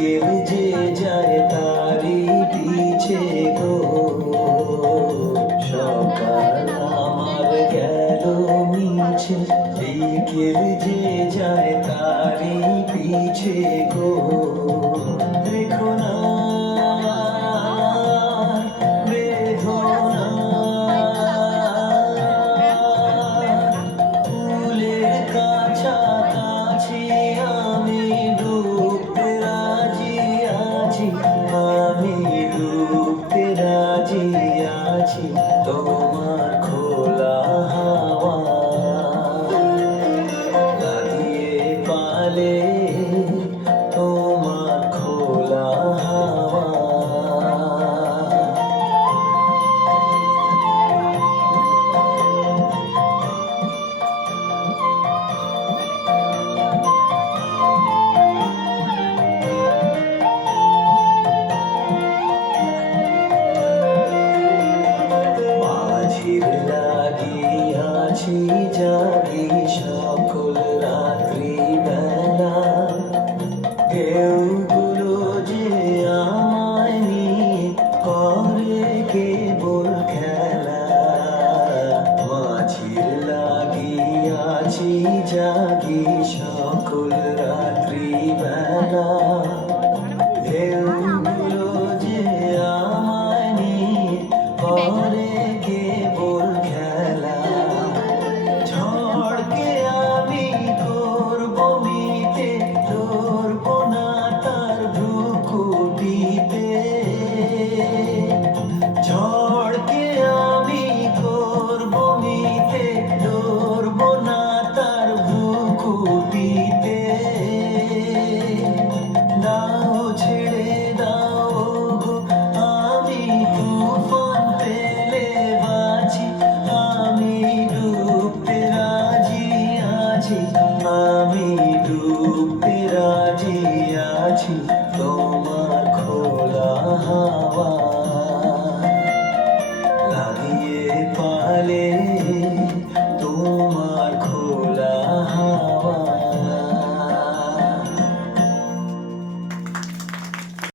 বিকেল যে যায় তারি পিছে গো, সকাল আমার গেল মিছে, বিকেল যে যায় তারি পিছে গো। দেখো না বেদনা, ফুলের কাছাকাছি আমি ডুবতে রাজি আছি, আমি ডুবতে রাজি আছি তোমার খোলা হাওয়া লাগিয়ে পালে, তোমার খোলা হাওয়া। মাঝির লাগিয়াছি জাগি সকল রাত্রি বেলা, কেউ